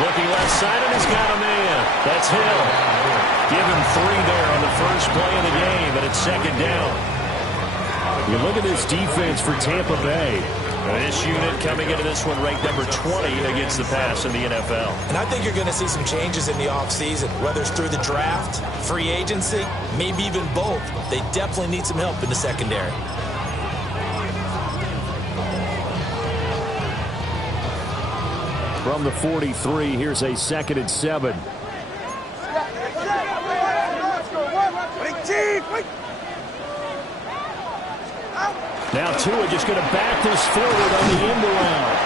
Looking left side, and he's got a man. That's Hill. Give him 3 there on the first play of the game, and it's second down. You look at this defense for Tampa Bay. This unit coming into this one ranked number 20 against the pass in the NFL. And I think you're going to see some changes in the offseason, whether it's through the draft, free agency, maybe even both. They definitely need some help in the secondary. From the 43, here's a 2nd and 7. Now Tua just going to back this forward on the end around.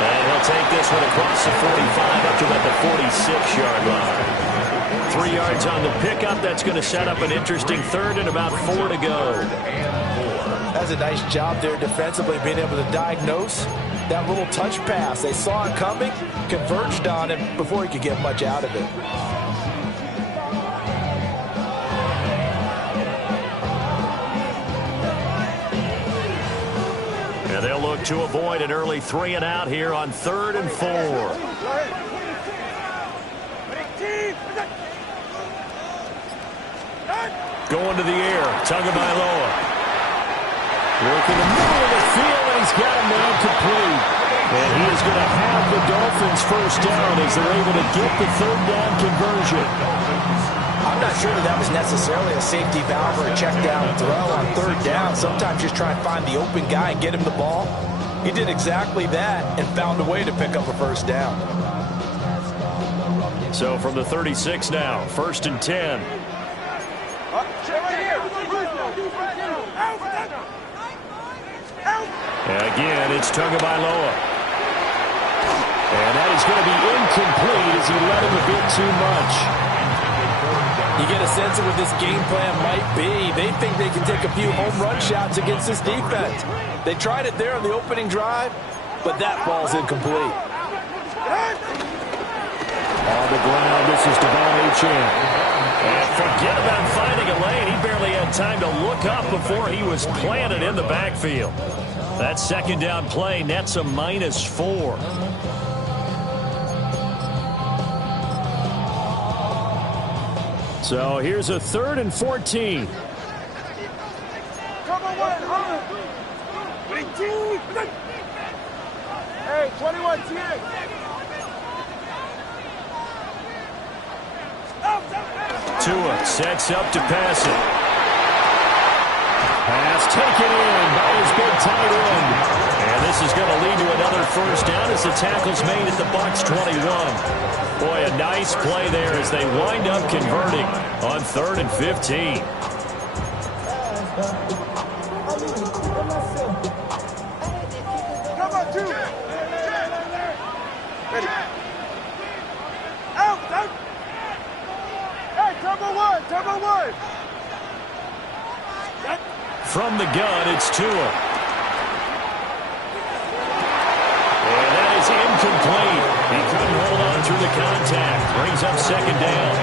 And he'll take this one across the 45 up to about the 46-yard line. 3 yards on the pickup. That's going to set up an interesting 3rd and about 4 to go. That's a nice job there defensively, being able to diagnose that little touch pass. They saw it coming, converged on him before he could get much out of it. And they'll look to avoid an early 3 and out here on 3rd and 4. Going to the air, Tagovailoa. Working the middle of the field, and he's got him now complete. And he is going to have the Dolphins first down as they're able to get the 3rd down conversion. I'm not sure that was necessarily a safety valve or a check down throw on 3rd down. Sometimes just try and find the open guy and get him the ball. He did exactly that and found a way to pick up a first down. So from the 36 now, 1st and 10. And again, it's Tagovailoa. And that is going to be incomplete as he let him a bit too much. You get a sense of what this game plan might be. They think they can take a few home run shots against this defense. They tried it there on the opening drive, but that ball's incomplete. On the ground, this is Devon Achane. And forget about finding a lane. He barely had time to look up before he was planted in the backfield. That 2nd down play nets a -4. So here's a 3rd and 14. Hey, 21, Tua sets up to pass it. Pass taken in by his big tight end. And this is going to lead to another first down as the tackle's made at the Bucs 21. Boy, a nice play there as they wind up converting on 3rd and 15. Come on, 2. Ready. Out. Hey, turbo one. From the gun, it's Tua. And that is incomplete. He couldn't hold on through the contact. Brings up 2nd down.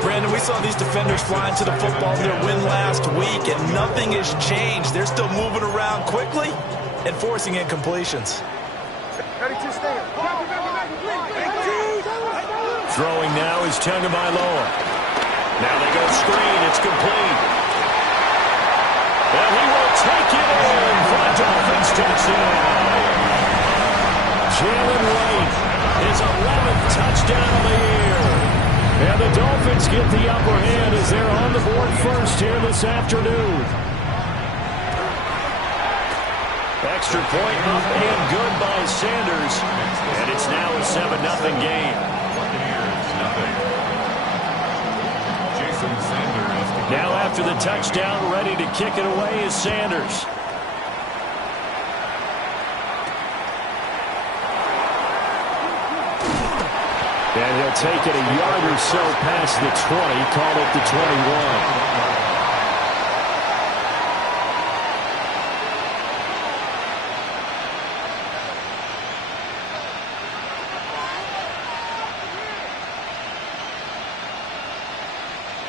Brandon, we saw these defenders flying to the football in their win last week, and nothing has changed. They're still moving around quickly and forcing incompletions. Ready to stand. Throwing now is Tagovailoa. Now they go screen. It's complete. And he will take it in for the Dolphins touchdown. Jalen White, his 11th touchdown of the year. And the Dolphins get the upper hand as they're on the board first here this afternoon. Extra point up and good by Sanders. And it's now a 7-0 game. Now after the touchdown, ready to kick it away is Sanders. And he'll take it a yard or so past the 20, call it the 21.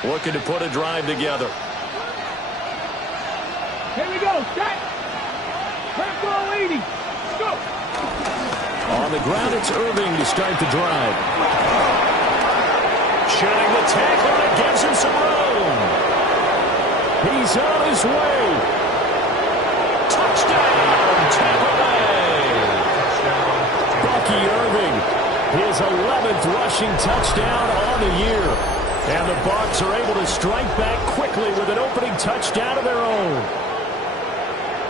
Looking to put a drive together. Here we go. Set. Prep ball 80. On the ground, it's Irving to start the drive. Shooting the tackle that gives him some room. He's on his way. Touchdown, Tampa Bay. Bucky Irving, his 11th rushing touchdown on the year. And the Bucs are able to strike back quickly with an opening touchdown of their own.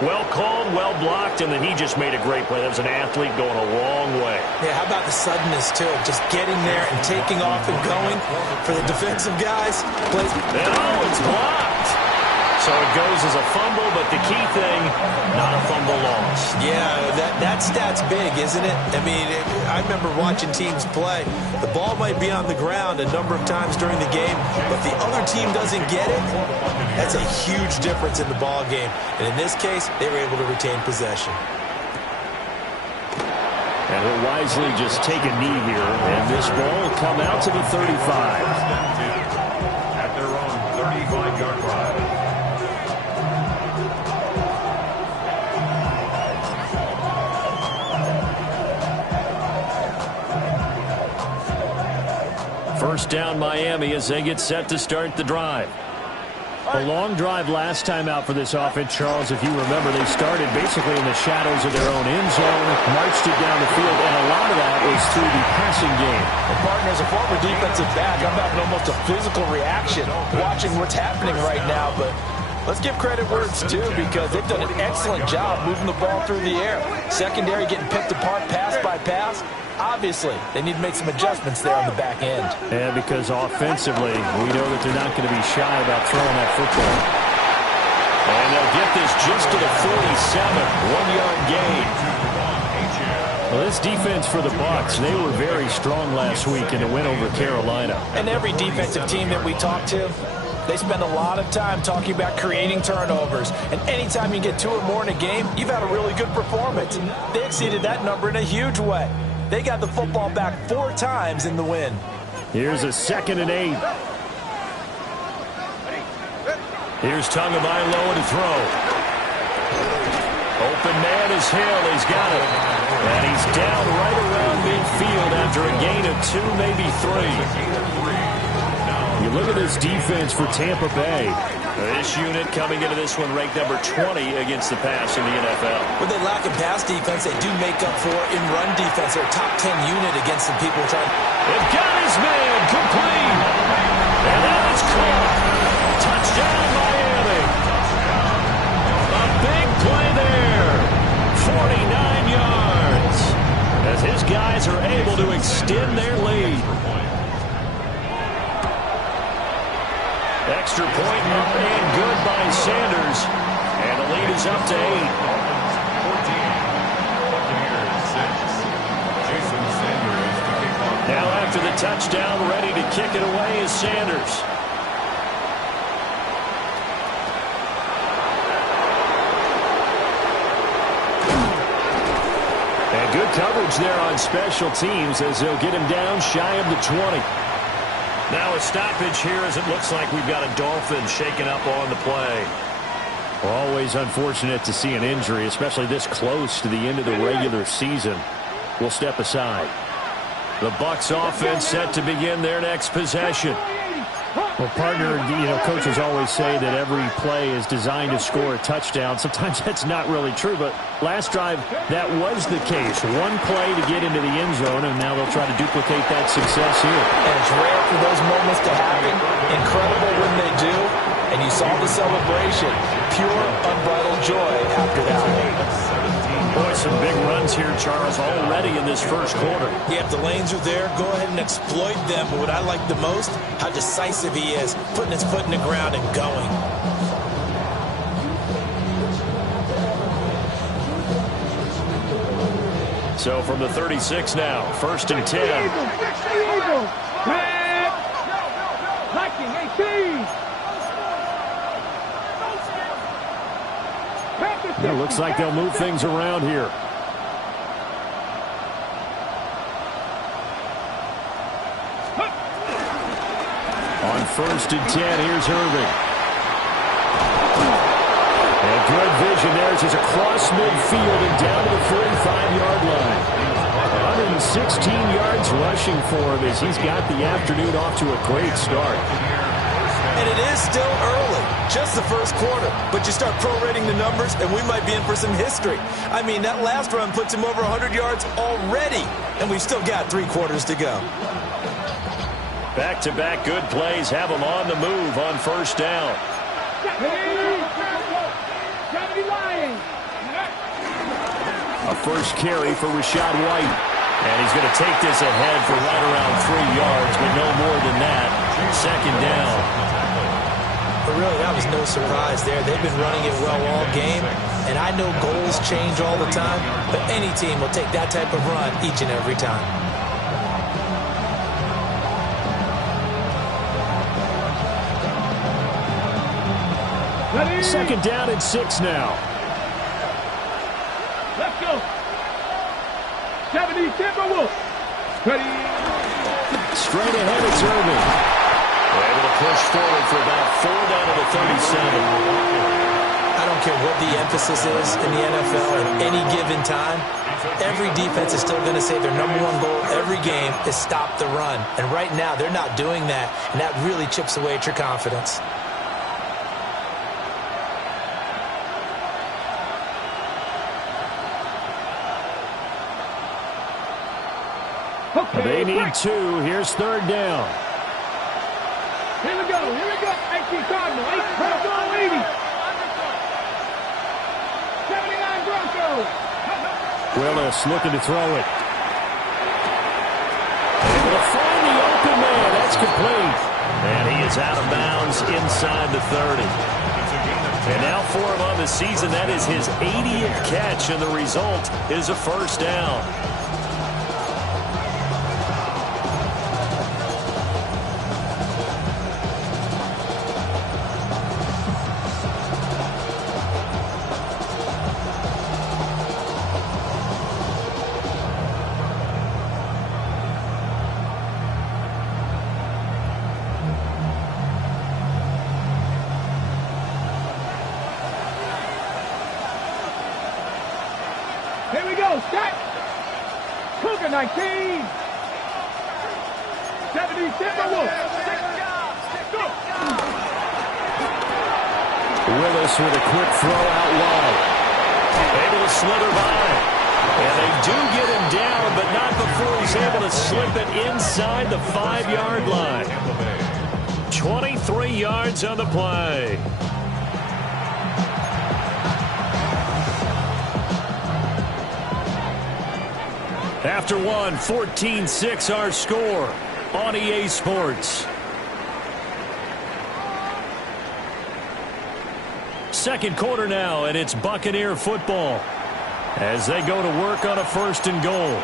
Well called, well blocked, and then he just made a great play. That was an athlete going a long way. Yeah, how about the suddenness, too? Just getting there and taking off and going for the defensive guys. It's blocked. So it goes as a fumble, but the key thing, not a fumble loss. Yeah, that stat's big, isn't it? I mean, I remember watching teams play. The ball might be on the ground a number of times during the game, but the other team doesn't get it. That's a huge difference in the ball game. And in this case, they were able to retain possession. And he'll wisely just take a knee here, and this ball will come out to the 35. At their own 35-yard line. First down Miami as they get set to start the drive. A long drive last time out for this offense, Charles. If you remember, they started basically in the shadows of their own end zone, marched it down the field, and a lot of that was through the passing game. Well, partner, as a former defensive back, I'm having almost a physical reaction watching what's happening right now, but let's give credit where it's due because they've done an excellent job moving the ball through the air. Secondary getting picked apart pass by pass. Obviously, they need to make some adjustments there on the back end. Yeah, because offensively, we know that they're not going to be shy about throwing that football. And they'll get this just to the 47, 1-yard gain. Well, this defense for the Bucs, they were very strong last week in the win over Carolina. And every defensive team that we talk to, they spend a lot of time talking about creating turnovers. And anytime you get 2 or more in a game, you've had a really good performance. They exceeded that number in a huge way. They got the football back 4 times in the win. Here's a 2nd and 8. Here's Tagovailoa to throw. Open man is Hill. He's got it. And he's down right around midfield after a gain of 2, maybe 3. You look at this defense for Tampa Bay. This unit coming into this one ranked number 20 against the pass in the NFL. When they lack in pass defense, they do make up for in run defense. They're a top 10 unit against some people trying. They've got his man complete. And now it's caught. Touchdown, Miami. A big play there. 49 yards. As his guys are able to extend their lead. Extra point up and good by Sanders. And the lead is up to 8. 14. Buccaneers 6. Jason Sanders to kick off. Now after the touchdown, ready to kick it away is Sanders. And good coverage there on special teams as they'll get him down shy of the 20. Now a stoppage here as it looks like we've got a Dolphin shaken up on the play. Always unfortunate to see an injury, especially this close to the end of the regular season. We'll step aside. The Bucs offense set to begin their next possession. Well, partner, coaches always say that every play is designed to score a touchdown. Sometimes that's not really true, but last drive, that was the case. One play to get into the end zone, and now they'll try to duplicate that success here. And it's rare for those moments to happen. Incredible when they do. And you saw the celebration. Pure, unbridled joy after that. Boy, some big runs here, Charles, already in this first quarter. Yeah, if the lanes are there, go ahead and exploit them. But what I like the most, how decisive he is, putting his foot in the ground and going. So from the 36 now, 1st and 10. It looks like they'll move things around here. On 1st and 10, here's Irving. And Good vision there as he's across midfield and down to the 45-yard line. 116 yards rushing for him as he's got the afternoon off to a great start. And it is still early, just the first quarter. But you start prorating the numbers, and we might be in for some history. I mean, that last run puts him over 100 yards already, and we've still got 3 quarters to go. Back-to-back good plays have him on the move on first down. A first carry for Rachaad White. And he's going to take this ahead for right around 3 yards, but no more than that. Second down. But really, that was no surprise there. They've been running it well all game. And I know goals change all the time, but any team will take that type of run each and every time. Second down and 6 now. Let's go. 70, Timberwolves. Ready. Straight ahead, it's Irving. They're able to push forward for about 4 down to the 37. I don't care what the emphasis is in the NFL at any given time. Every defense is still going to say their #1 goal every game is stop the run. And right now, they're not doing that, and that really chips away at your confidence. They need 2. Here's third down. Here we go. 18 Cardinal. 8 Bronco 80. 79 Bronco. Willis looking to throw it. Able to find the open man. That's complete. And he is out of bounds inside the 30. And now for him on the season, that is his 80th catch, and the result is a first down. Here we go. Start. Cougar 19. 70 Timberwolves. Go. Willis with a quick throw out wide. Able to slither by. And they do get him down, but not before he's able to slip it inside the 5-yard line. 23 yards on the play. After one, 14-6 our score on EA Sports. Second quarter now, and it's Buccaneer football as they go to work on a 1st and goal.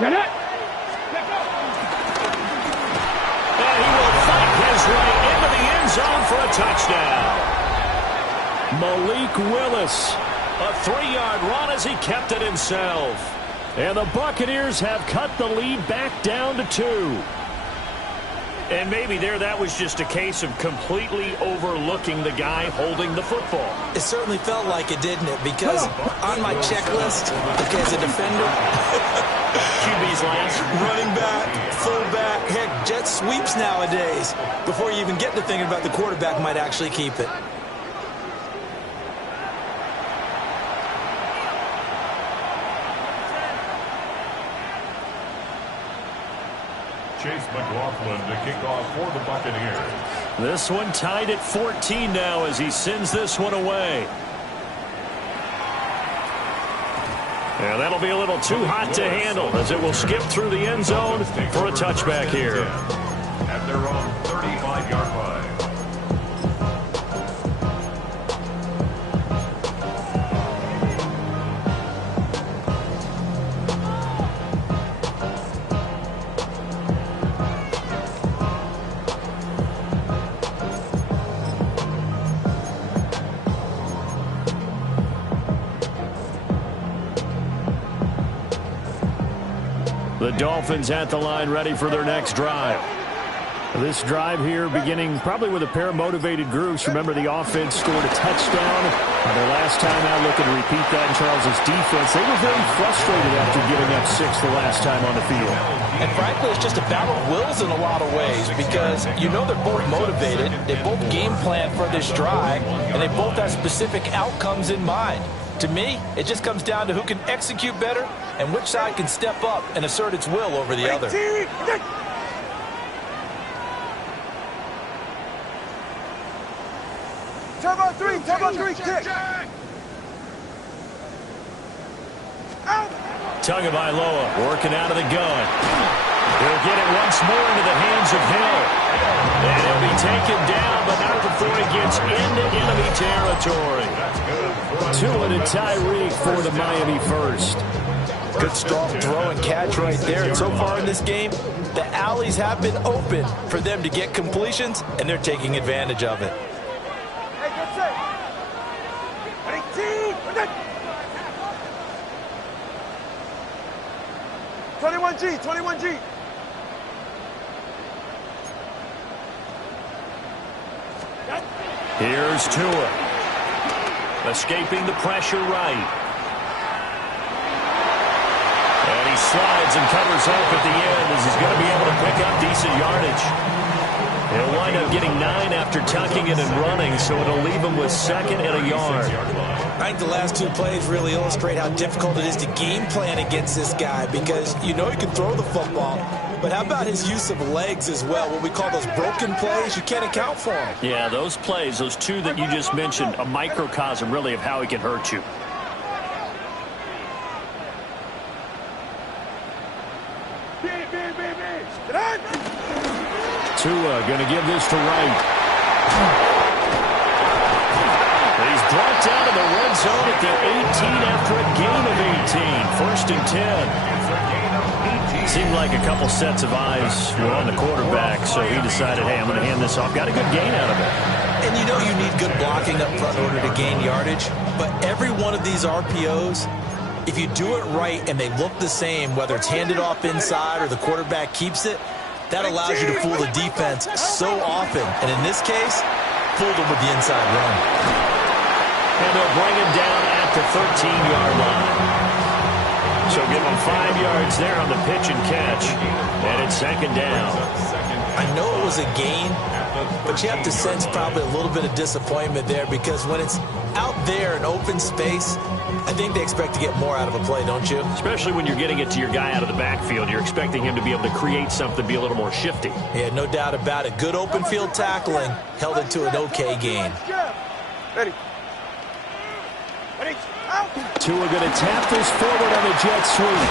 Get it. And he will fight his way into the end zone for a touchdown. Malik Willis, a 3-yard run as he kept it himself. And the Buccaneers have cut the lead back down to 2. And maybe that was just a case of completely overlooking the guy holding the football. It certainly felt like it, didn't it? Because on my checklist, as a defender, QB's last. running back, fullback, heck, jet sweeps nowadays. Before you even get to thinking about the quarterback might actually keep it. Chase McLaughlin to kick off for the Buccaneers. This one tied at 14 now as he sends this one away. And that'll be a little too hot to handle as it will skip through the end zone for a touchback here. At their own 35-yard line. The Dolphins at the line ready for their next drive. This drive here beginning probably with a pair of motivated groups. Remember, the offense scored a touchdown on their last time out. Looking to repeat that in Charles's defense. They were very frustrated after giving up 6 the last time on the field. And frankly, it's just a battle of wills in a lot of ways because you know they're both motivated. They both game plan for this drive, and they both have specific outcomes in mind. To me, it just comes down to who can execute better and which side can step up and assert its will over the other. 10-on-3, kick. Out. Tagovailoa working out of the gun. He'll get it once more into the hands of Hill. And he'll be taken down, but not before he gets into enemy territory. Tua to Tyreek for the Miami first. Good strong throw and catch right there. And so far in this game, the alleys have been open for them to get completions, and they're taking advantage of it. Hey, get set. 21G, 21G. Here's Tua. Escaping the pressure right. And he slides and covers up at the end as he's going to be able to pick up decent yardage. He'll wind up getting 9 after tucking it and running, so it'll leave him with 2nd and a yard. I think the last 2 plays really illustrate how difficult it is to game plan against this guy because you know he can throw the football, but how about his use of legs as well? What we call those broken plays, you can't account for them. Yeah, those plays, those 2 that you just mentioned, a microcosm really of how he can hurt you. Tua going to give this to Wright. He's brought down to the red zone at the 18 after a gain of 18. 1st and 10. Seemed like a couple sets of eyes were on the quarterback, so he decided, hey, I'm going to hand this off. Got a good gain out of it. And you know you need good blocking up front in order to gain yardage, but every one of these RPOs, if you do it right and they look the same, whether it's handed off inside or the quarterback keeps it, that allows you to fool the defense so often. And in this case, fooled them with the inside run. And they'll bring him down at the 13-yard line. So give him 5 yards there on the pitch and catch. And it's 2nd down. I know it was a gain, but you have to sense probably a little bit of disappointment there because when it's out there in open space, I think they expect to get more out of a play, don't you? Especially when you're getting it to your guy out of the backfield. You're expecting him to be able to create something, be a little more shifty. Yeah, no doubt about it. Good open field tackling held it to an okay gain. Ready. Out. Tua going to tap this forward on the jet sweep.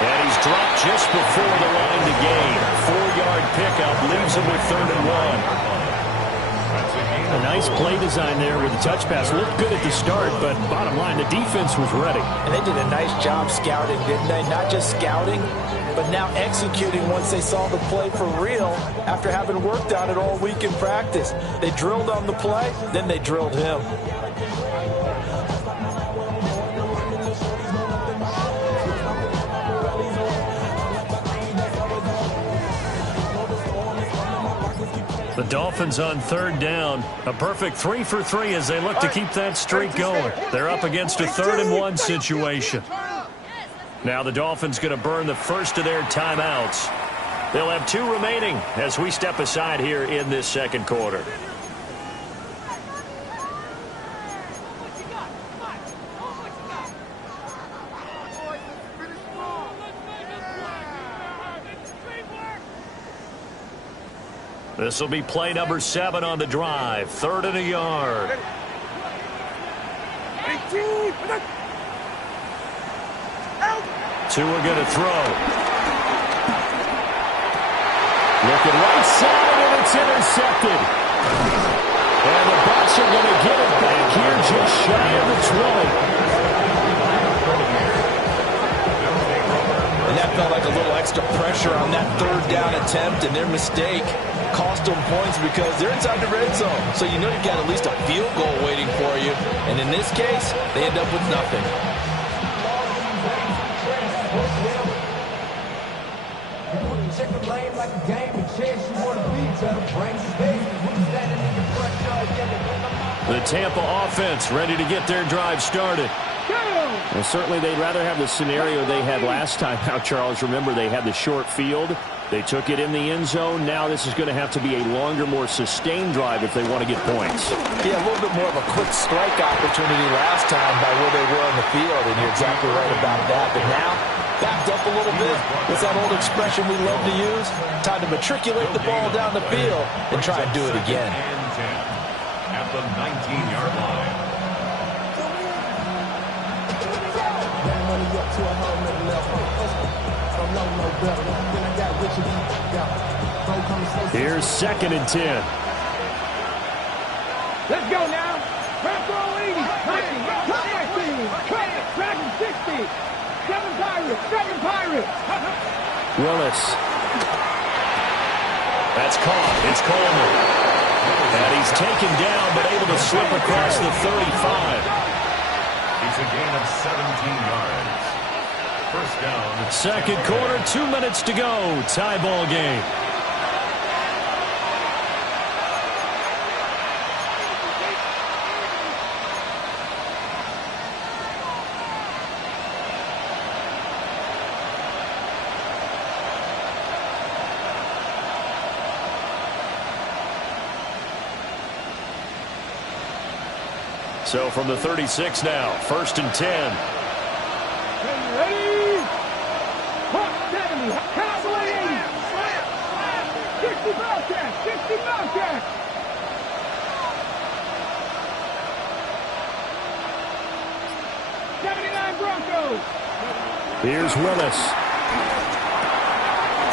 And he's dropped just before the line to gain. 4-yard pickup leaves him with 3rd and 1. A nice play design there with the touch pass. Looked good at the start, but bottom line, the defense was ready. And they did a nice job scouting, didn't they? Not just scouting, but now executing once they saw the play for real after having worked on it all week in practice. They drilled on the play, then they drilled him. The Dolphins on 3rd down. A perfect 3 for 3 as they look to keep that streak going. They're up against a 3rd and 1 situation. Now the Dolphins going to burn the first of their timeouts. They'll have 2 remaining as we step aside here in this 2nd quarter. This will be play number 7 on the drive. 3rd and a yard. Tua going to throw. Looking right side, and it's intercepted. And the Bucs are going to get it back here just shy of the 20. And that felt like a little extra pressure on that 3rd down attempt, and their mistake cost them points because they're inside the red zone. So you know you've got at least a field goal waiting for you. And in this case, they end up with nothing. The Tampa offense ready to get their drive started. Well, certainly they'd rather have the scenario they had last time out, Charles. Remember, they had the short field. They took it in the end zone. Now this is going to have to be a longer, more sustained drive if they want to get points. Yeah, a little bit more of a quick strike opportunity last time by where they were on the field, and you're exactly right about that. But now, backed up a little bit. What's that old expression we love to use? Time to matriculate the ball down the field and try and do it again. At the 19-yard line. Here's 2nd and 10. Let's go now. Rap roll 80, 90, top 19, 20, Dragon 60, 7 Pirates. Willis. That's caught. It's Coleman. And he's taken down, but able to slip across the 35. It's a gain of 17 yards. First down. Second quarter, 2 minutes to go. Tie ball game. So from the 36 now, 1st and 10. Ready? Hawk 70, Cowboy 80. 60 Bobcats, 60 Bobcats. '79 Broncos. Here's Willis.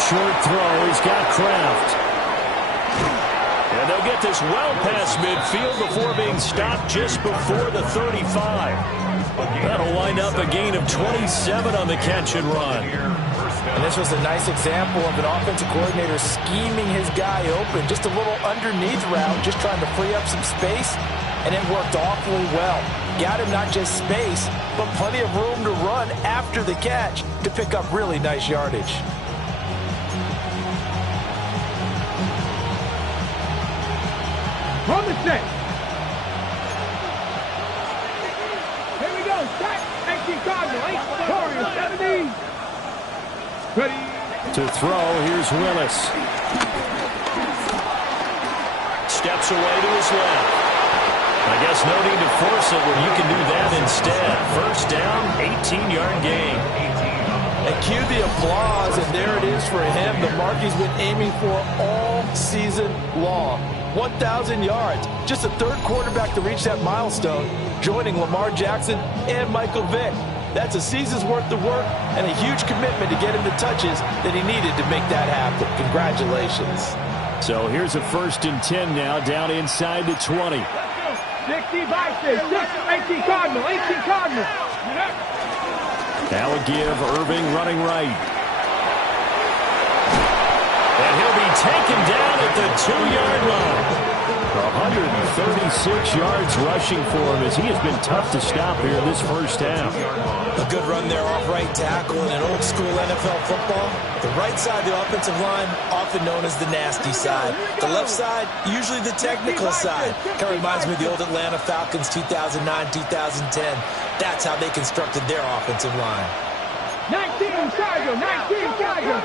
Short throw. He's got Kraft. And they'll get this well past midfield before being stopped just before the 35. That'll wind up a gain of 27 on the catch and run. And this was a nice example of an offensive coordinator scheming his guy open. Just a little underneath route, just trying to free up some space, and it worked awfully well. Got him not just space, but plenty of room to run after the catch to pick up really nice yardage. On the set. Here we go. Set. 18 Cardinal. 8 Warriors. 70. Ready. To throw, here's Willis. Steps away to his left. I guess no need to force it when you can do that instead. First down, 18-yard gain. And cue the applause, and there it is for him. The mark he's been aiming for all season long. 1,000 yards. Just the 3rd quarterback to reach that milestone, joining Lamar Jackson and Michael Vick. That's a season's worth of work and a huge commitment to get him the touches that he needed to make that happen. Congratulations. So here's a 1st and 10 now, down inside the 20. 60 Vikings. 18 Cardinal. 18 Cardinal. Now a give, Irving running right. And he'll be taken down at the 2-yard line. 136 yards rushing for him as he has been tough to stop here in this first half. A good run there off right tackle in an old school NFL football. The right side of the offensive line, often known as the nasty side. The left side, usually the technical side. Kind of reminds me of the old Atlanta Falcons 2009, 2010. That's how they constructed their offensive line. 19 Tiger. 19 Tiger.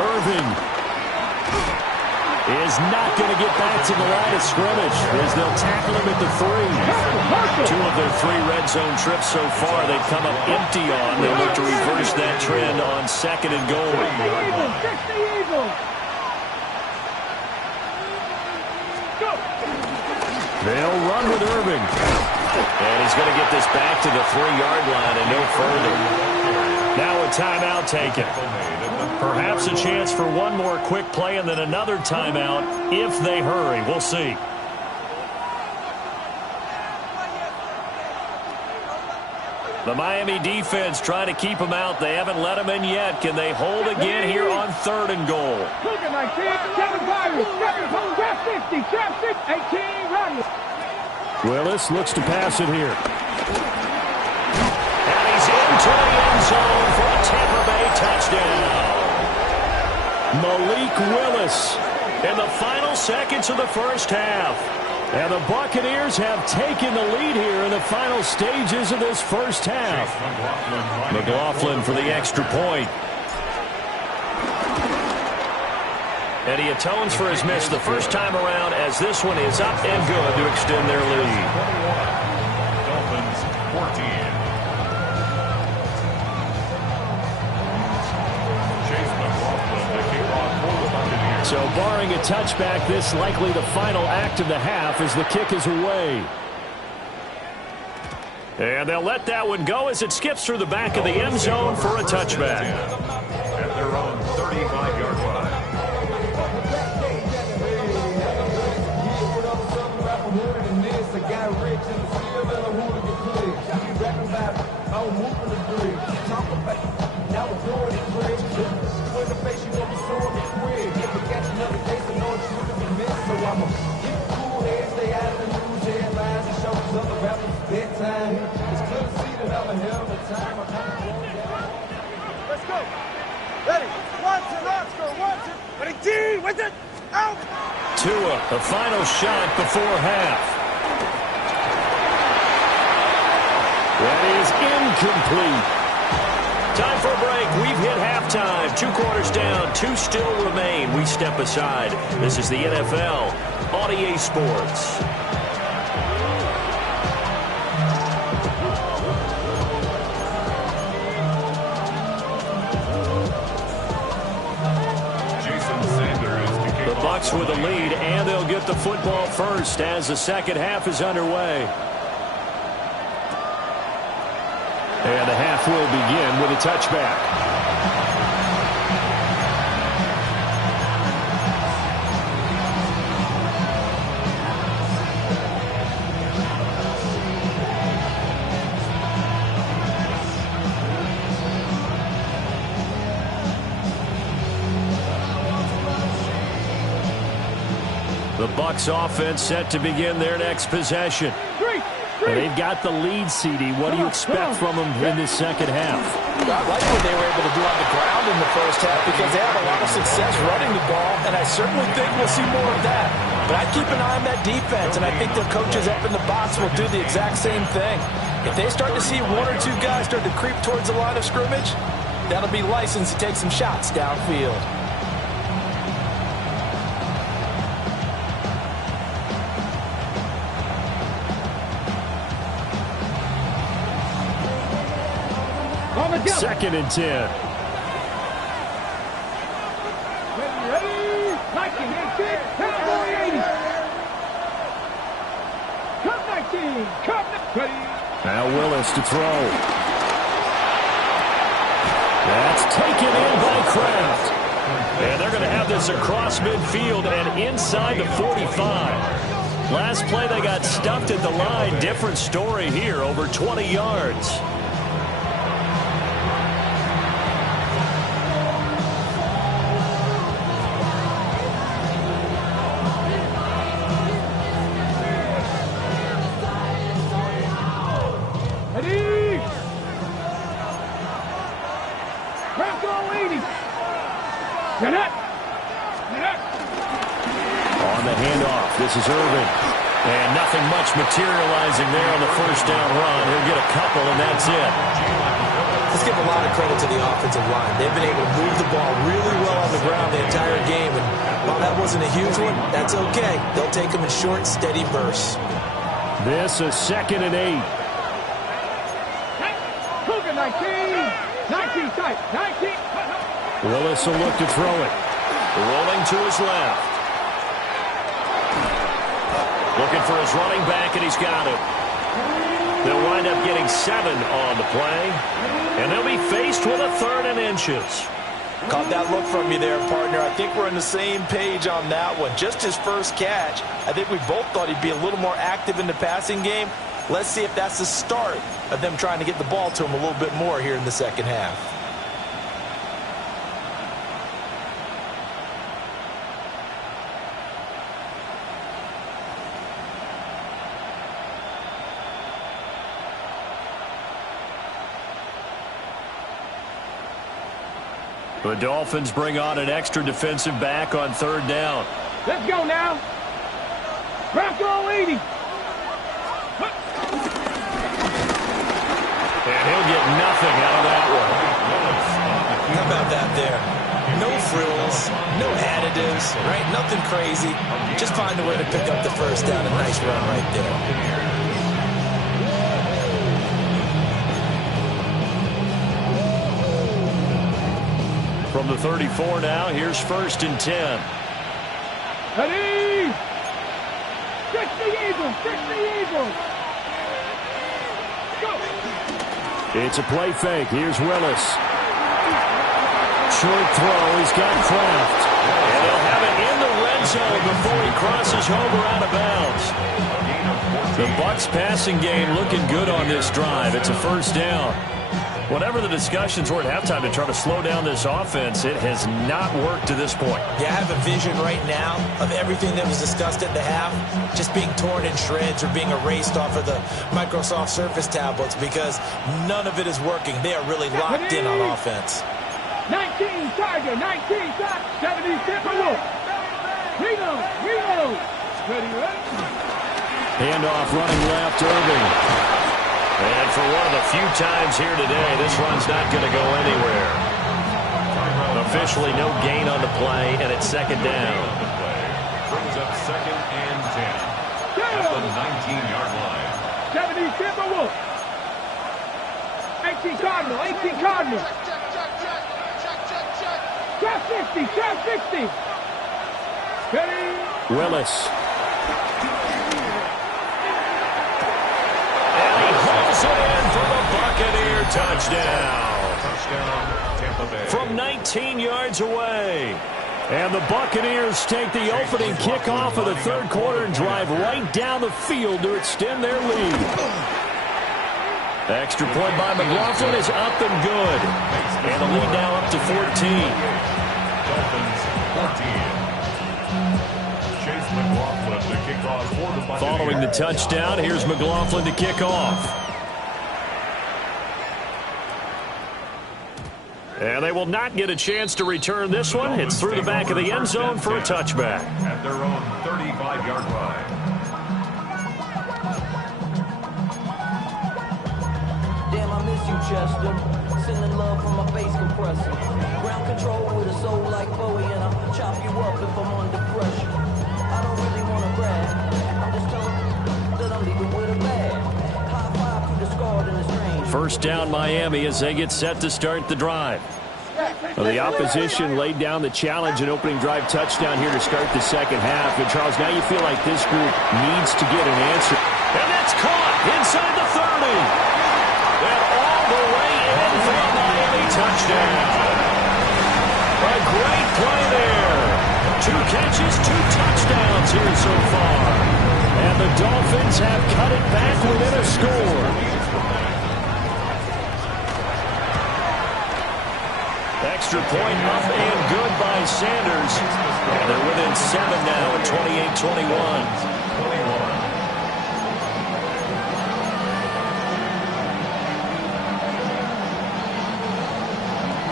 Irving is not going to get back to the line of scrimmage as they'll tackle him at the 3. 2 of their 3 red zone trips so far they've come up empty on. They'll look to reverse that trend on 2nd and goal. They'll run with Irving. And he's going to get this back to the 3-yard line and no further. Now a timeout taken. Perhaps a chance for one more quick play and then another timeout if they hurry. We'll see. The Miami defense trying to keep them out. They haven't let them in yet. Can they hold again here on 3rd and goal? Look at 19, 7 Pirates, 7 50, 18 Rodgers. Willis looks to pass it here. And zone for a Tampa Bay touchdown. Malik Willis in the final seconds of the first half. And the Buccaneers have taken the lead here in the final stages of this first half. McLaughlin for the extra point. And he atones for his miss the first time around as this one is up and good to extend their lead. Dolphins 14. So barring a touchback, this likely the final act of the half as the kick is away. And they'll let that one go as it skips through the back of the end zone for a touchback. At their own 35-yard line. Let's go. Ready. 1, 2, Oscar. 1, 2. Ready, D. With it. Out. Tua, the final shot before half. That is incomplete. Time for a break. We've hit halftime. 2 quarters down. 2 still remain. We step aside. This is the NFL on EA Sports. The Bucs with a lead, and they'll get the football first as the second half is underway. And the half will begin with a touchback. The Bucs offense set to begin their next possession. And they've got the lead, CD. What do you expect from them in this second half? I like what they were able to do on the ground in the first half because they had a lot of success running the ball, and I certainly think we'll see more of that. But I keep an eye on that defense, and I think their coaches up in the box will do the exact same thing. If they start to see 1 or 2 guys start to creep towards the line of scrimmage, that'll be license to take some shots downfield. Second and 10. Ready, ready. 19, 80. Come 19. Come 20. Now Willis to throw. That's taken in by Kraft. And they're going to have this across midfield and inside the 45. Last play they got stuffed at the line. Different story here, over 20 yards. On the handoff, this is Irvin. And nothing much materializing there on the first down run. He'll get a couple, and that's it. Let's give a lot of credit to the offensive line. They've been able to move the ball really well on the ground the entire game. And while that wasn't a huge one, that's okay. They'll take them in short, steady bursts. This is 2nd and 8. Cougar 19. 19 tight. 19. Willis will look to throw it. Rolling to his left. Looking for his running back, and he's got it. They'll wind up getting 7 on the play. And they'll be faced with a 3rd and inches. Caught that look from you there, partner. I think we're on the same page on that one. Just his first catch. I think we both thought he'd be a little more active in the passing game. Let's see if that's the start of them trying to get the ball to him a little bit more here in the second half. The Dolphins bring on an extra defensive back on third down. Let's go now. Grab throw 80. And he'll get nothing out of that one. How about that there? No frills, no additives, right? Nothing crazy. Just find a way to pick up the first down. A nice run right there. From the 34 now, here's 1st and 10. Ready? 60 Eagles, 60 Eagles. Go. It's a play fake. Here's Willis. Short throw. He's got Kraft. And he'll have it in the red zone before he crosses home or out of bounds. The Bucs passing game looking good on this drive. It's a first down. Whatever the discussions were at halftime to try to slow down this offense, it has not worked to this point. Yeah, I have a vision right now of everything that was discussed at the half just being torn in shreds or being erased off of the Microsoft Surface tablets because none of it is working. They are really locked in on offense. 19 Tiger, 19 Tiger, 70 Timberwolf. Reload. Ready. Handoff running left, Irving. And for one of the few times here today, this run's not going to go anywhere. Officially no gain on the play, and it's second down. Brings up 2nd and 10 at the 19-yard line. 70 Timberwolf. 18 Cardinal, 18 Cardinal. Trap 60, trap 60. Ready. Willis. It in for the Buccaneer touchdown. Touchdown, Tampa Bay. From 19 yards away. And the Buccaneers take the opening kickoff of the third quarter and drive right down the field to extend their lead. Extra point by McLaughlin is up and good. And the lead now up to 14. Dolphins 14. Chase McLaughlin to kick off for the Buccaneers. Following the touchdown, here's McLaughlin to kick off. And they will not get a chance to return this one. It's through the back of the end zone for a touchback. At their own 35-yard line. Damn, I miss you, Chester. Sending love from my bass compressor. Ground control with a soul like Bowie, and I'll chop you up if I'm under pressure. I don't really want to brag. I'm just telling you that I'm leaving with a bag. High five to the scarred and the strange. First down Miami as they get set to start the drive. Well, the opposition laid down the challenge and opening drive touchdown here to start the second half. And Charles, now you feel like this group needs to get an answer. And that's caught inside the 30. And all the way in for a Miami touchdown. A great play there. 2 catches, 2 touchdowns here so far. And the Dolphins have cut it back within a score. Extra point up and good by Sanders. And they're within 7 now at 28-21.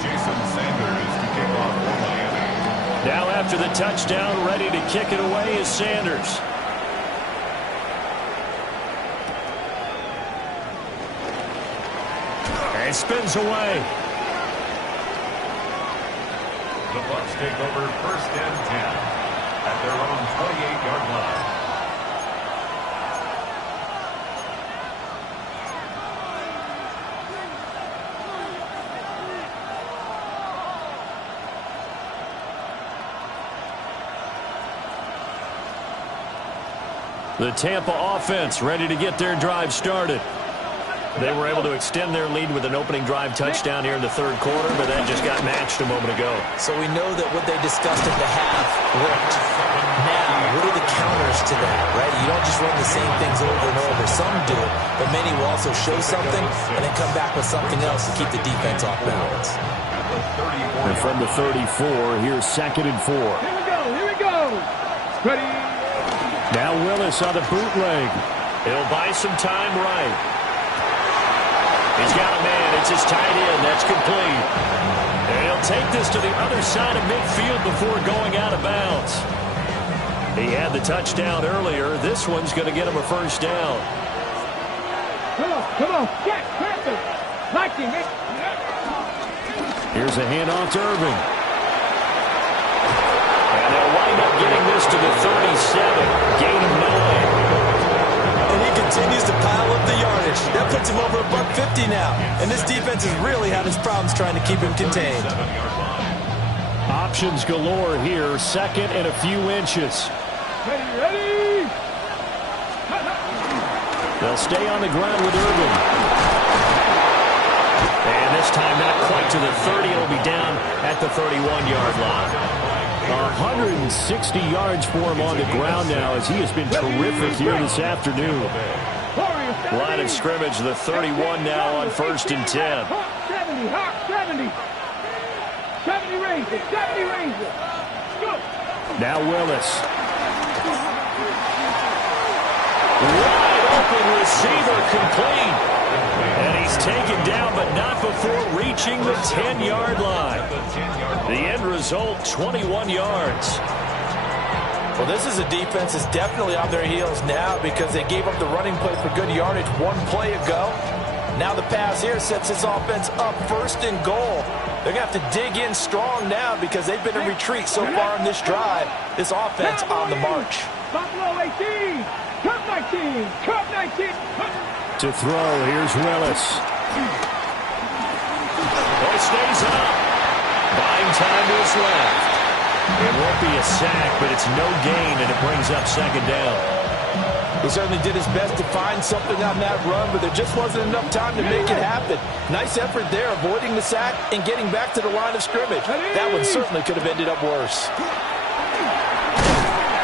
Jason Sanders to kick off for Miami. Now after the touchdown, ready to kick it away is Sanders. And spins away. The Bucs take over 1st and 10 at their own 28-yard line. The Tampa offense ready to get their drive started. They were able to extend their lead with an opening drive touchdown here in the third quarter, but that just got matched a moment ago. So we know that what they discussed at the half worked. Now, what are the counters to that, right? You don't just run the same things over and over. Some do it, but many will also show something and then come back with something else to keep the defense off balance. And from the 34, here's 2nd and 4. Here we go. Ready. Now Willis on the bootleg. He'll buy some time right. He's got a man. It's his tight end. That's complete. And he'll take this to the other side of midfield before going out of bounds. He had the touchdown earlier. This one's going to get him a first down. Come on. Get it. Liking it. Here's a handoff to Irving. And they'll wind up getting this to the 37. Gain of 9. And he continues to pile up the yardage. That puts him over $150 now. And this defense has really had its problems trying to keep him contained. Options galore here. Second and a few inches. Ready. They'll stay on the ground with Irving. And this time not quite to the 30. It'll be down at the 31-yard line. 160 yards for him on the ground now as he has been terrific here this afternoon. Line of scrimmage, the 31 now on 1st and 10. 70. 70 Rangers. Go. Now Willis. Wide open receiver complete. And he's taken down, but not before reaching the 10-yard line. The end result, 21 yards. Well, this is a defense that's definitely on their heels now because they gave up the running play for good yardage one play ago. Now the pass here sets this offense up 1st and goal. They're going to have to dig in strong now because they've been in retreat so far in this drive. This offense on the march. Buffalo 18. Cup 19. To throw, here's Willis. He stays up. Buying time to his left. It won't be a sack, but it's no gain, and it brings up 2nd down. He certainly did his best to find something on that run, but there just wasn't enough time to make it happen. Nice effort there, avoiding the sack and getting back to the line of scrimmage. That one certainly could have ended up worse.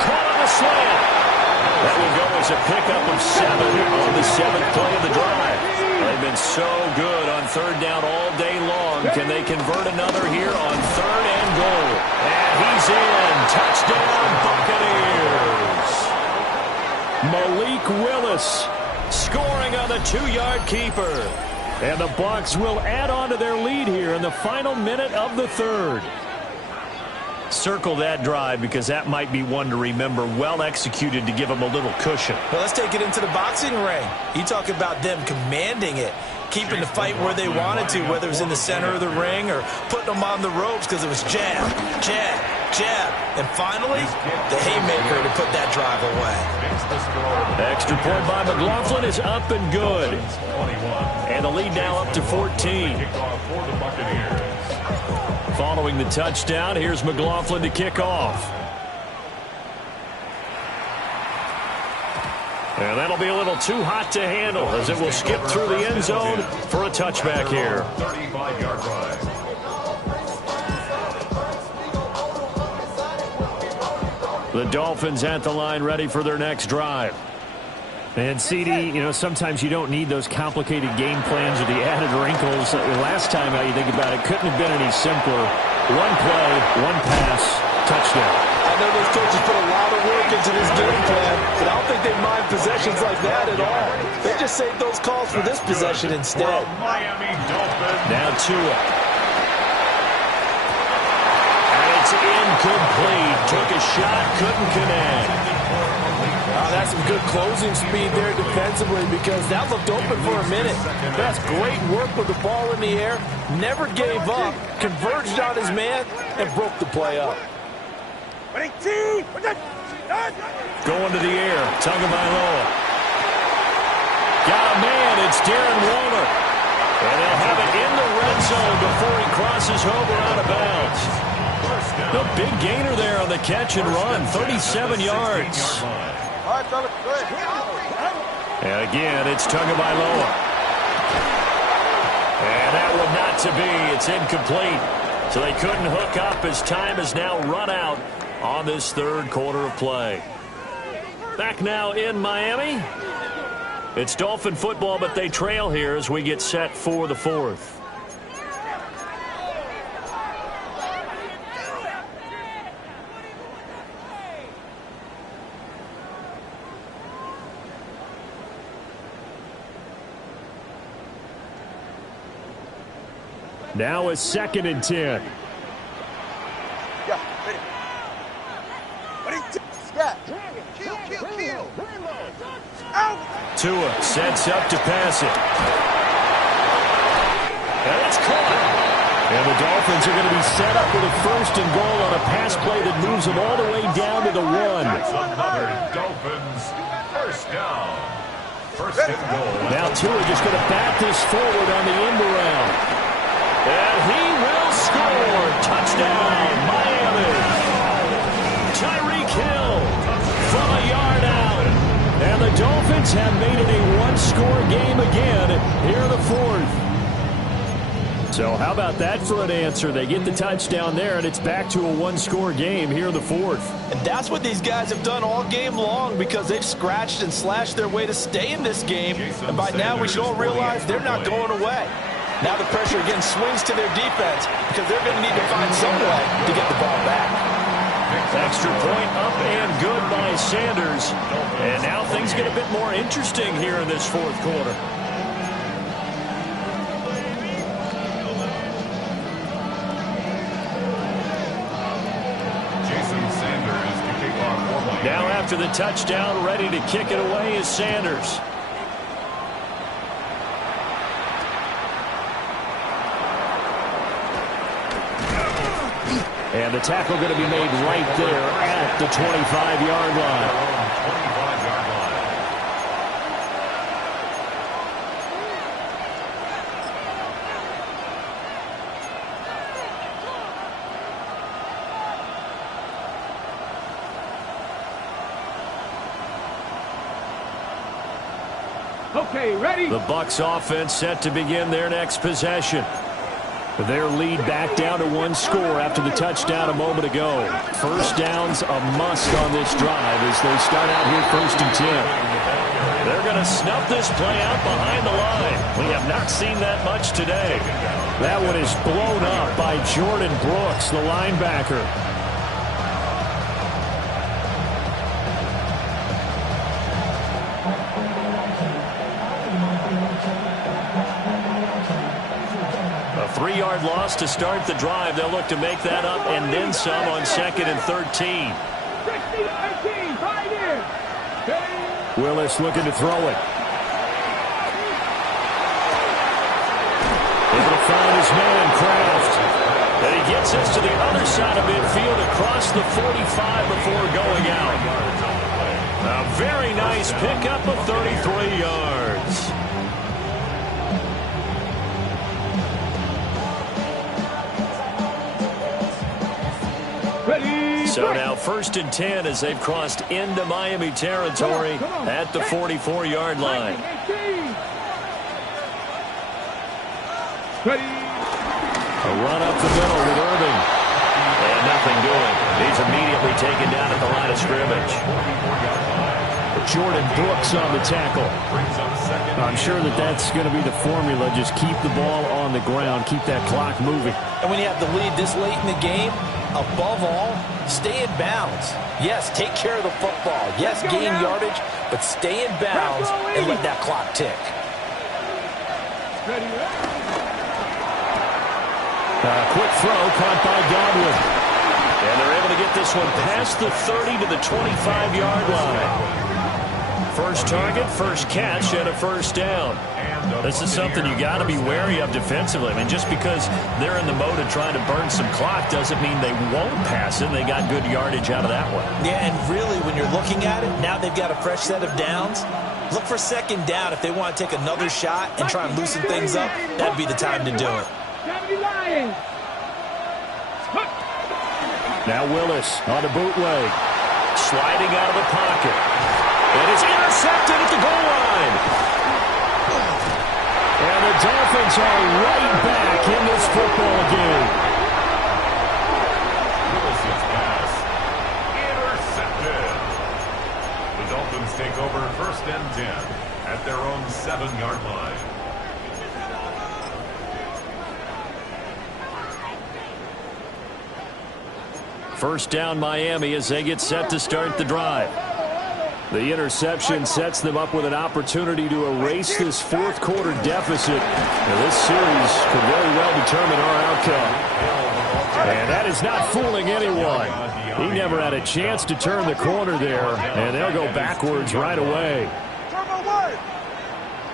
Caught on a slant. That will go as a pickup of 7 on the 7th play of the drive. They've been so good on 3rd down all day long. Can they convert another here on 3rd and goal? And he's in. Touchdown, Buccaneers. Malik Willis scoring on the 2-yard keeper. And the Bucs will add on to their lead here in the final minute of the 3rd. Circle that drive because that might be one to remember. Well executed to give them a little cushion. Well, let's take it into the boxing ring. You talk about them commanding it, keeping the fight where they wanted to, whether it was in the center of the ring or putting them on the ropes because it was jab, and finally, the haymaker to put that drive away. Extra point by McLaughlin is up and good. And the lead now up to 14. Following the touchdown, here's McLaughlin to kick off. And that'll be a little too hot to handle as it will skip through the end zone for a touchback here. 35-yard drive. The Dolphins at the line ready for their next drive. And, CD, you know, sometimes you don't need those complicated game plans or the added wrinkles. Last time, how you think about it, couldn't have been any simpler. One play, one pass, touchdown. I know those coaches put a lot of work into this game plan, but I don't think they mind possessions like that at all. They just saved those calls for this possession instead. Miami Dolphins. Now Tua. And it's incomplete. Took a shot, couldn't connect. That's some good closing speed there defensively because that looked open for a minute. That's great work with the ball in the air. Never gave up, converged on his man, and broke the play up. Going to the air, Tagovailoa. Got a man, it's Darren Waller. And they'll have it in the red zone before he crosses over out of bounds. The big gainer there on the catch and run, 37 yards. And again, it's Tagovailoa. And that one not to be. It's incomplete. So they couldn't hook up as time has now run out on this 3rd quarter of play. Back now in Miami. It's Dolphin football, but they trail here as we get set for the 4th. Now a 2nd and 10. Tua sets up to pass it. And it's caught. And the Dolphins are going to be set up with a 1st and goal on a pass play that moves them all the way down to the 1. Another Dolphins 1st down. 1st and goal. Now Tua just going to bat this forward on the end around. And he will score. Touchdown, Miami. Tyreek Hill from a yard out. And the Dolphins have made it a 1-score game again here in the 4th. So how about that for an answer? They get the touchdown there, and it's back to a 1-score game here in the 4th. And that's what these guys have done all game long because they've scratched and slashed their way to stay in this game. And by now we should all realize they're not going away. Now the pressure again swings to their defense because they're going to need to find some way to get the ball back. Extra point up and good by Sanders. And now things get a bit more interesting here in this 4th quarter. Now after the touchdown, ready to kick it away is Sanders. And the tackle going to be made right there at the 25-yard line. Okay, ready? The Bucs offense set to begin their next possession. Their lead back down to 1 score after the touchdown a moment ago. 1st down's a must on this drive as they start out here 1st and 10. They're going to snuff this play out behind the line. We have not seen that much today. That one is blown up by Jordan Brooks, the linebacker. A 3-yard loss to start the drive. They'll look to make that up and then some on 2nd and 13. 16-13, right in. Willis looking to throw it. Able to find his man, Kraft. And he gets us to the other side of midfield across the 45 before going out. A very nice pickup of 33 yards. So now 1st and 10 as they've crossed into Miami territory at the 44-yard line. A run up the middle with Irving. And nothing doing. He's immediately taken down at the line of scrimmage. Jordan Brooks on the tackle. I'm sure that that's going to be the formula. Just keep the ball on the ground. Keep that clock moving. And when you have the lead this late in the game, above all, stay in bounds. Yes, take care of the football. Yes, gain yardage, but stay in bounds and let that clock tick. Quick throw caught by Godwin. And they're able to get this one past the 30 to the 25-yard line. First target, first catch, and a 1st down. This is something you got to be wary of defensively. I mean, just because they're in the mode of trying to burn some clock doesn't mean they won't pass it. They got good yardage out of that one. Yeah, and really, when you're looking at it, now they've got a fresh set of downs. Look for 2nd down if they want to take another shot and try and loosen things up. That'd be the time to do it. Now Willis on a bootleg. Sliding out of the pocket. And it's intercepted at the goal line. And the Dolphins are right back in this football game. Willis's pass intercepted. The Dolphins take over 1st and 10 at their own 7-yard line. First down Miami as they get set to start the drive. The interception sets them up with an opportunity to erase this fourth quarter deficit. Now, this series could very well determine our outcome. And that is not fooling anyone. He never had a chance to turn the corner there, and they'll go backwards right away. Turbo 1.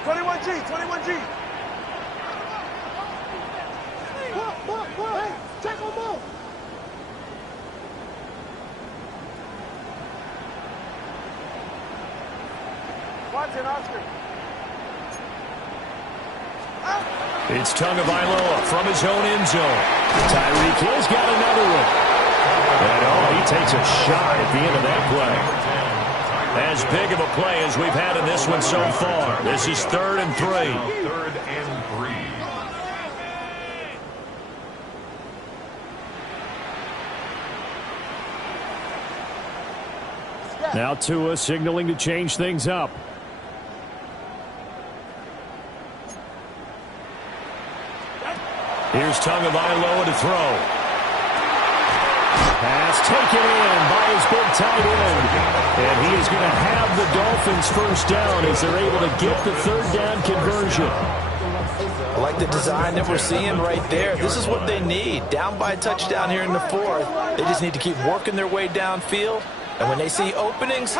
21G, 21G. Hey, check on ball. Watson, Oscar. It's Tagovailoa from his own end zone. Tyreek Hill's got another one. And he takes a shot at the end of that play. As big of a play as we've had in this one so far. This is 3rd and 3. 3rd and 3. Now Tua signaling to change things up. Here's Tagovailoa to throw. Pass taken in by his big tight end. And he is going to have the Dolphins first down as they're able to get the 3rd down conversion. I like the design that we're seeing right there. This is what they need. Down by a touchdown here in the 4th. They just need to keep working their way downfield. And when they see openings,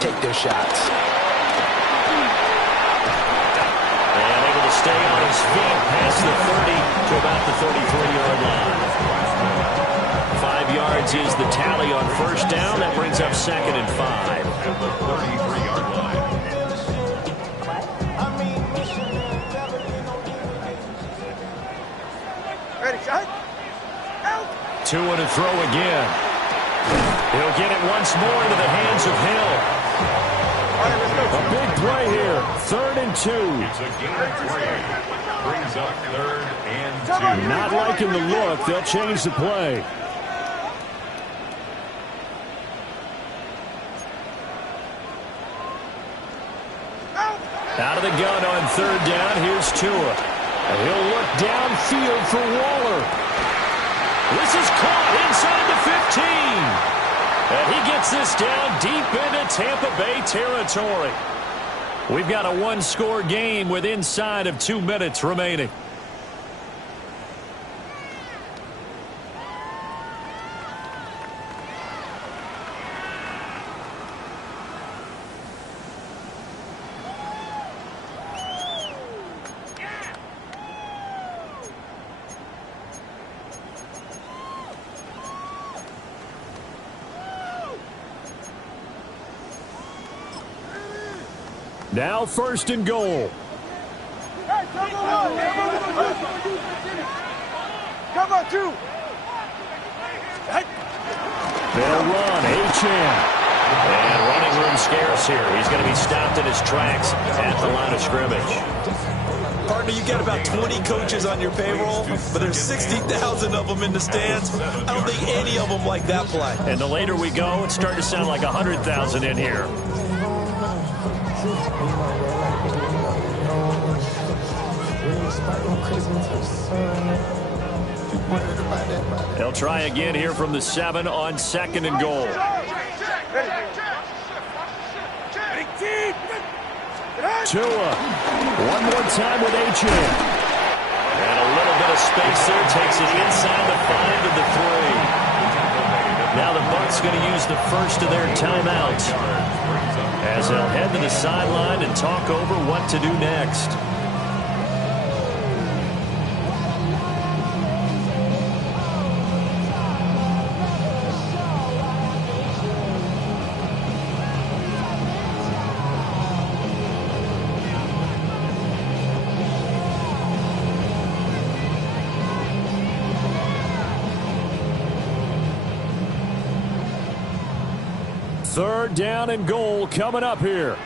take their shots. And able to stay on his feet past the 30 to about the 33-yard line. 5 yards is the tally on first down. That brings up 2nd and 5. At the 33-yard line. Ready, shot. Out. Tua to throw again. He'll get it once more into the hands of Hill. All right, let's go. A big play here. 3rd and 2. It's a gain of 3. Brings up 3rd and 2. Not liking the look. They'll change the play. Out of the gun on 3rd down. Here's Tua. And he'll look downfield for Waller. This is caught inside the 15. And he gets this down deep into Tampa Bay territory. We've got a one-score game with inside of 2 minutes remaining. Now 1st and goal. Hey, come on, 2. Hey. They'll run. Achane. And running room scarce here. He's going to be stopped in his tracks at the line of scrimmage. Partner, you got about 20 coaches on your payroll, but there's 60,000 of them in the stands. I don't think any of them like that play. And the later we go, it's starting to sound like 100,000 in here. They'll try again here from the 7 on 2nd and goal. Tua. One more time with Achane. And a little bit of space there. Takes it inside the 5 to the 3. Now the Bucs going to use the first of their timeouts as they'll head to the sideline and talk over what to do next. Third down and goal coming up here.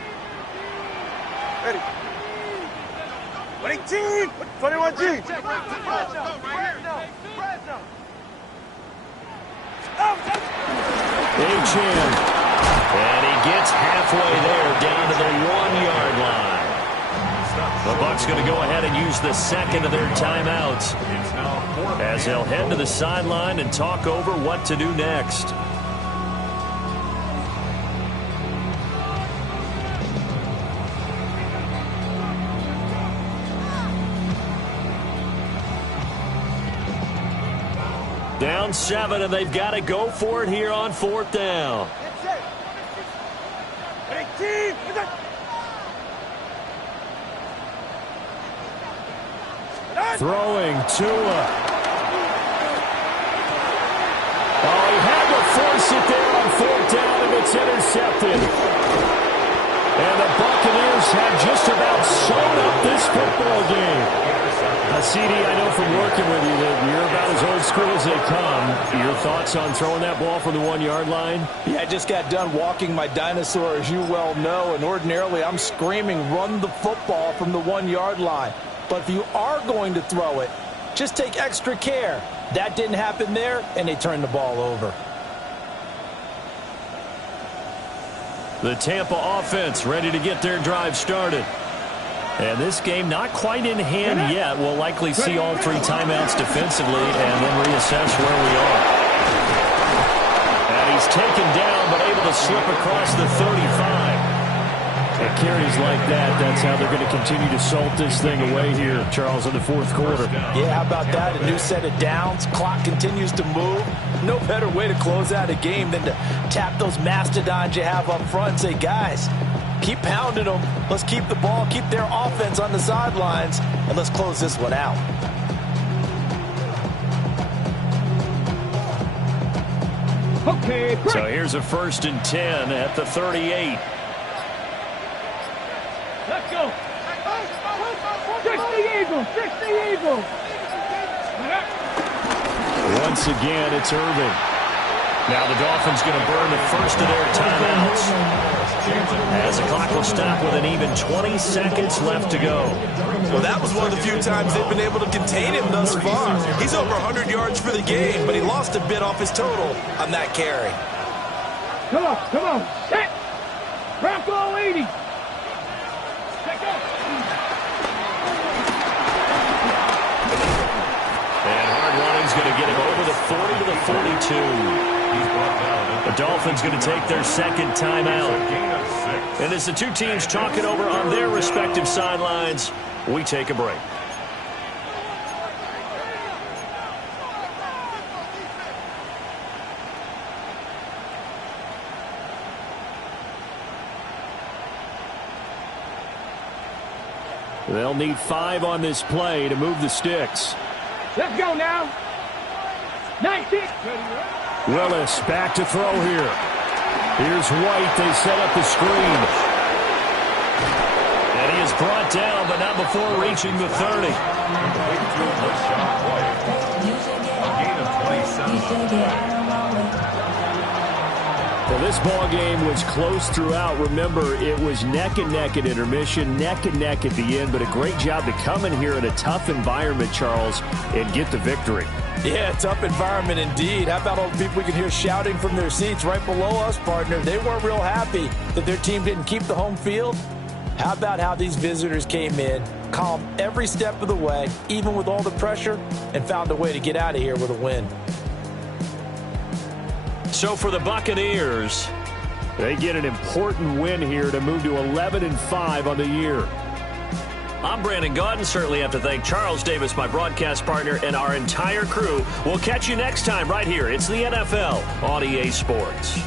Ready. 22, 21G. Achane. And he gets halfway there down to the 1-yard line. The Bucs going to go ahead and use the second of their timeouts as they'll head to the sideline and talk over what to do next. Down 7, and they've got to go for it here on 4th down. Throwing Tua. Oh, he had to force it there on 4th down, and it's intercepted. And the Buccaneers have just about sewn up this football game. CD, I know from working with you that you're about as old school as they come. Your thoughts on throwing that ball from the 1-yard line? Yeah, I just got done walking my dinosaur, as you well know, and ordinarily I'm screaming, run the football from the 1-yard line. But if you are going to throw it, just take extra care. That didn't happen there, and they turned the ball over. The Tampa offense ready to get their drive started. And this game not quite in hand yet. We'll likely see all 3 timeouts defensively and then reassess where we are. And he's taken down but able to slip across the 35. It carries like that. That's how they're going to continue to salt this thing away here, Charles, in the 4th quarter. Yeah, how about that? A new set of downs. Clock continues to move. No better way to close out a game than to tap those mastodons you have up front and say, guys, keep pounding them. Let's keep the ball, keep their offense on the sidelines, and let's close this one out. Okay, great. So here's a 1st and 10 at the 38. Let's go. 60 Eagles, 60 Eagles. Once again, it's Irving. Now the Dolphins going to burn the first of their timeouts. As the clock will stop with an even 20 seconds left to go. Well, that was one of the few times they've been able to contain him thus far. He's over 100 yards for the game, but he lost a bit off his total on that carry. Come on, set. Bronco 80. Check out. And hard running's going to get him over the 40 to the 42. The Dolphins going to take their 2nd timeout. And as the 2 teams talk it over on their respective sidelines, we take a break. They'll need 5 on this play to move the sticks. Let's go now. 19. Willis back to throw here. Here's White. They set up the screen. And he is brought down, but not before reaching the 30. A gain of 27. Well, this ball game was close throughout. Remember, it was neck and neck at intermission, neck and neck at the end, but a great job to come in here in a tough environment, Charles, and get the victory. Yeah, tough environment indeed. How about all the people we can hear shouting from their seats right below us, partner? They weren't real happy that their team didn't keep the home field. How about how these visitors came in, calm every step of the way, even with all the pressure, and found a way to get out of here with a win. So for the Buccaneers, they get an important win here to move to 11-5 on the year. I'm Brandon Gaudin. Certainly have to thank Charles Davis, my broadcast partner, and our entire crew. We'll catch you next time right here. It's the NFL on EA Sports.